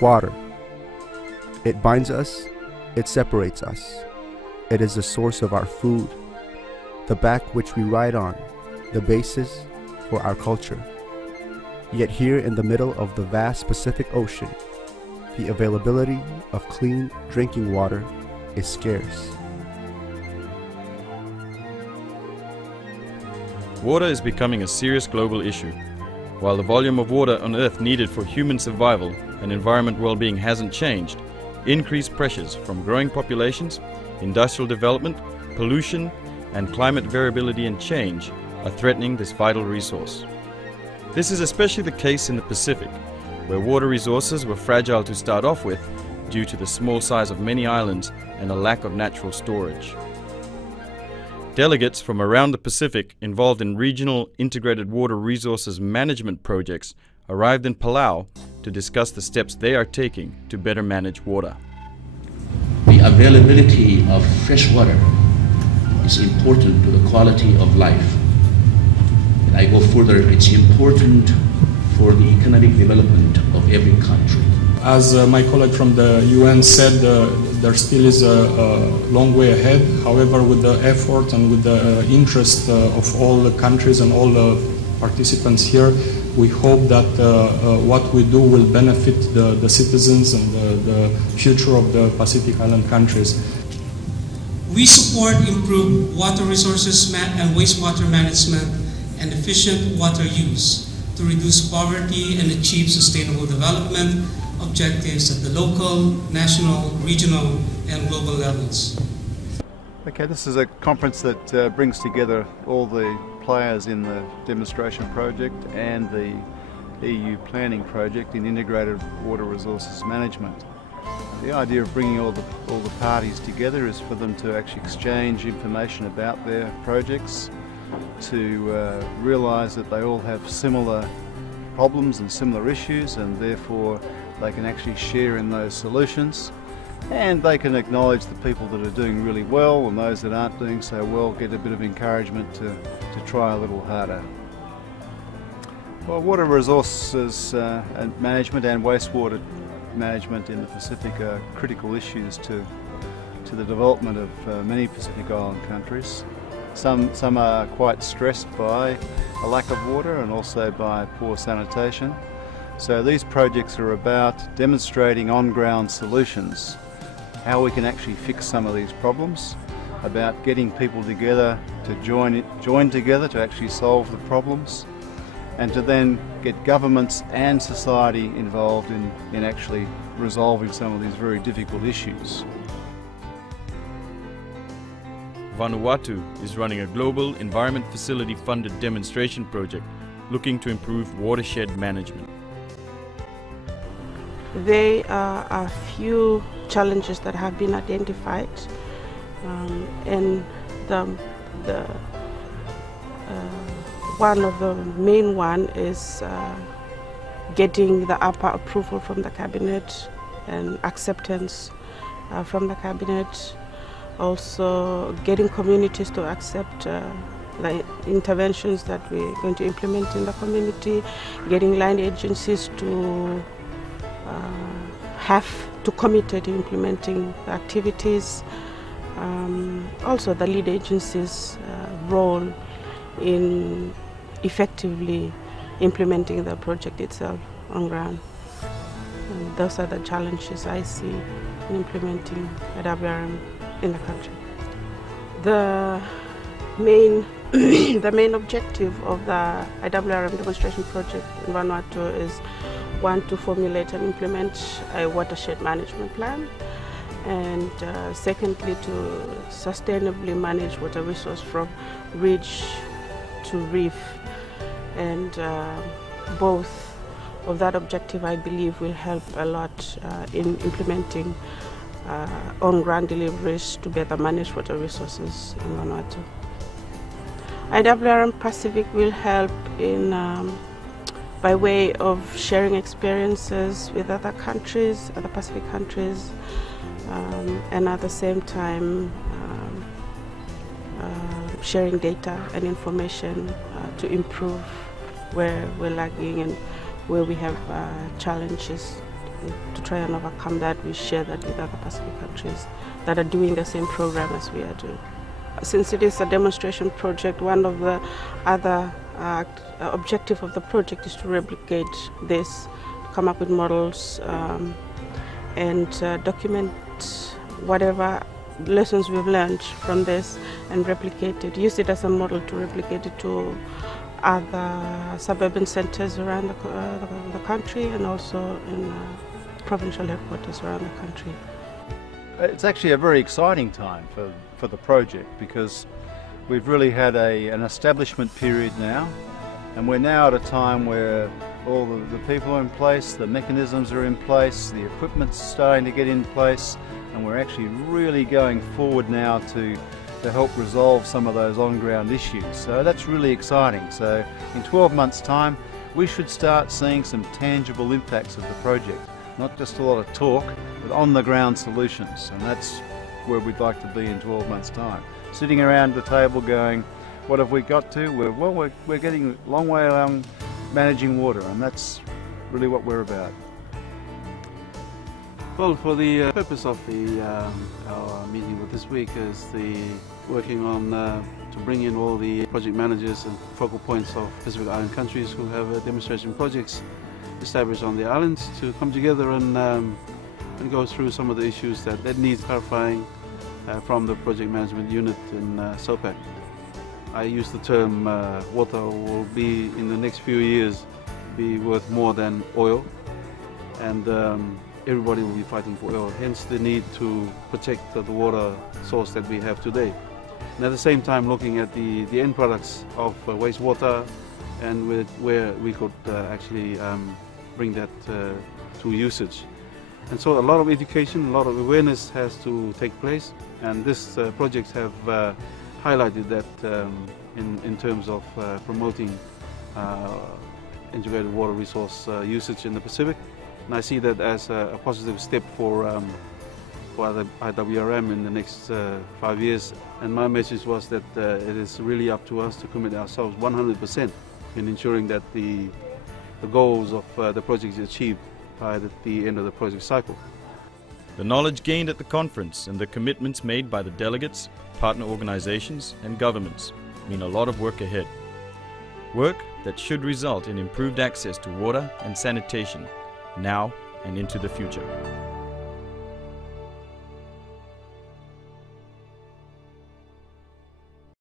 Water. It binds us, it separates us. It is the source of our food, the back which we ride on, the basis for our culture. Yet here in the middle of the vast Pacific Ocean, the availability of clean drinking water is scarce. Water is becoming a serious global issue. While the volume of water on Earth needed for human survival and environment well-being hasn't changed, increased pressures from growing populations, industrial development, pollution, and climate variability and change are threatening this vital resource. This is especially the case in the Pacific, where water resources were fragile to start off with due to the small size of many islands and a lack of natural storage. Delegates from around the Pacific involved in regional integrated water resources management projects arrived in Palau to discuss the steps they are taking to better manage water. The availability of fresh water is important to the quality of life. And I go further, it's important for the economic development of every country. As my colleague from the UN said, there still is a long way ahead. However, with the effort and with the interest of all the countries and all the participants here, we hope that what we do will benefit the citizens and the future of the Pacific Island countries. We support improved water resources and wastewater management and efficient water use to reduce poverty and achieve sustainable development objectives at the local, national, regional, and global levels. Okay, this is a conference that brings together all the players in the demonstration project and the EU planning project in integrated water resources management. The idea of bringing all the parties together is for them to actually exchange information about their projects, to realise that they all have similar problems and similar issues, and therefore they can actually share in those solutions, and they can acknowledge the people that are doing really well, and those that aren't doing so well get a bit of encouragement to try a little harder. Well, water resources management and wastewater management in the Pacific are critical issues to the development of many Pacific Island countries. Some are quite stressed by a lack of water and also by poor sanitation. So these projects are about demonstrating on-ground solutions, how we can actually fix some of these problems, about getting people together to join together to actually solve the problems, and to then get governments and society involved in actually resolving some of these very difficult issues. Vanuatu is running a global environment facility funded demonstration project looking to improve watershed management. There are a few challenges that have been identified, and one of the main one is getting the upper approval from the cabinet and acceptance from the cabinet. Also getting communities to accept the interventions that we're going to implement in the community, getting land agencies to have to commit to implementing the activities. Also the lead agencies' role in effectively implementing the project itself on ground. And those are the challenges I see in implementing IWRM in the country. The main objective of the IWRM demonstration project in Vanuatu is, one, to formulate and implement a watershed management plan, and secondly, to sustainably manage water resource from ridge to reef. And both of that objective, I believe, will help a lot in implementing on-ground deliveries to better manage water resources in Vanuatu. IWRM Pacific will help in by way of sharing experiences with other countries, other Pacific countries, and at the same time sharing data and information to improve where we're lagging and where we have challenges to try and overcome that, we share that with other Pacific countries that are doing the same program as we are doing. Since it is a demonstration project, one of the other objective of the project is to replicate this, come up with models and document whatever lessons we've learned from this and replicate it, use it as a model to replicate it to other suburban centers around the country and also in provincial headquarters around the country. It's actually a very exciting time for the project because we've really had an establishment period now, and we're now at a time where all the people are in place, the mechanisms are in place, the equipment's starting to get in place, and we're actually really going forward now to help resolve some of those on-ground issues. So that's really exciting. So in 12 months' time, we should start seeing some tangible impacts of the project. Not just a lot of talk, but on-the-ground solutions. And that's where we'd like to be in 12 months' time. Sitting around the table going, what have we got to? We're getting a long way along managing water, and that's really what we're about. Well, for the purpose of our meeting this week is working on to bring in all the project managers and focal points of Pacific Island countries who have demonstration projects established on the islands to come together and go through some of the issues that need clarifying from the project management unit in SOPAC. I use the term water will be in the next few years be worth more than oil, and everybody will be fighting for oil, hence the need to protect the water source that we have today. And at the same time looking at the end products of wastewater and where we could actually bring that to usage. And so a lot of education, a lot of awareness has to take place, and this projects have highlighted that in terms of promoting integrated water resource usage in the Pacific. And I see that as a positive step for the IWRM in the next 5 years. And my message was that it is really up to us to commit ourselves 100% in ensuring that the goals of the project is achieved by the end of the project cycle. The knowledge gained at the conference and the commitments made by the delegates, partner organizations and governments mean a lot of work ahead. Work that should result in improved access to water and sanitation now and into the future.